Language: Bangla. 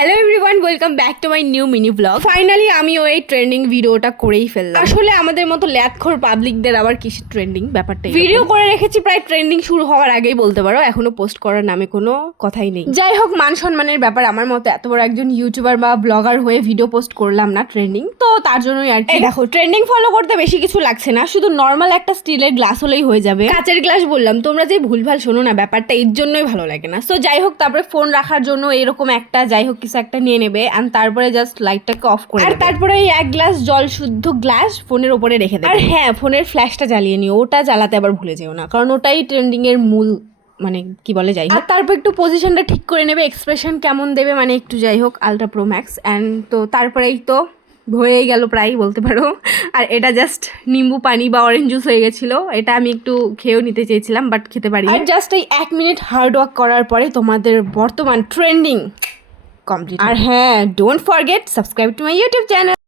Hello everyone, welcome back to my new mini blog. Finally আমিও এই ট্রেন্ডিং ভিডিওটা করেই ফেললাম। আসলে আমাদের মতো ল্যাদখোর পাবলিকদের আবার কিসের ট্রেন্ডিং ব্যাপারটা। ভিডিও করে রেখেছি প্রায় ট্রেন্ডিং শুরু হওয়ার আগেই বলতে পারো, এখনো পোস্ট করার নামে কোনো কথাই নেই। যাই হোক, মান সম্মানের ব্যাপার। আমার মতো এত বড় একজন ইউটিউবার বা ব্লগার হয়ে ভিডিও পোস্ট করলাম না ট্রেন্ডিং, তো তার জন্যই আর কি। দেখো, ট্রেন্ডিং ফলো করতে বেশি কিছু লাগছে না, শুধু নর্মাল একটা স্টিলের গ্লাস হলেই হয়ে যাবে। কাচের গ্লাস বললাম, তোমরা যে ভুলভাল শোনো না, ব্যাপারটা এর জন্যই ভালো লাগে না। সো যাই হোক, তারপরে ফোন রাখার জন্য এরকম একটা যাই হোক কিছু একটা নিয়ে নেবে, এন্ড তারপরে জাস্ট লাইটটাকে অফ করে আর তারপরে এই এক গ্লাস জল শুদ্ধ গ্লাস ফোনের উপরে রেখে দেবে। আর হ্যাঁ, ফোনের ফ্ল্যাশটা জ্বালিয়ে নিও, ওটা জ্বালাতে আবার ভুলে যেও না, কারণ ওটাই ট্রেন্ডিং এর মূল মানে কি বলে যাই হোক। আর তারপর একটু পজিশনটা ঠিক করে নেবে, এক্সপ্রেশন কেমন দেবে মানে একটু যাই হোক আলট্রা প্রো ম্যাক্স। অ্যান্ড তো তারপরেই তো হয়েই গেল প্রায় বলতে পারো। আর এটা জাস্ট নিম্বু পানি বা অরেঞ্জ জুস হয়ে গেছিলো, এটা আমি একটু খেয়েও নিতে চেয়েছিলাম বাট খেতে পারি। আর জাস্ট এই 1 মিনিট হার্ড ওয়ার্ক করার পরে তোমাদের বর্তমান ট্রেন্ডিং কমপ্লিট। আর হ্যাঁ, don't forget subscribe to my YouTube channel.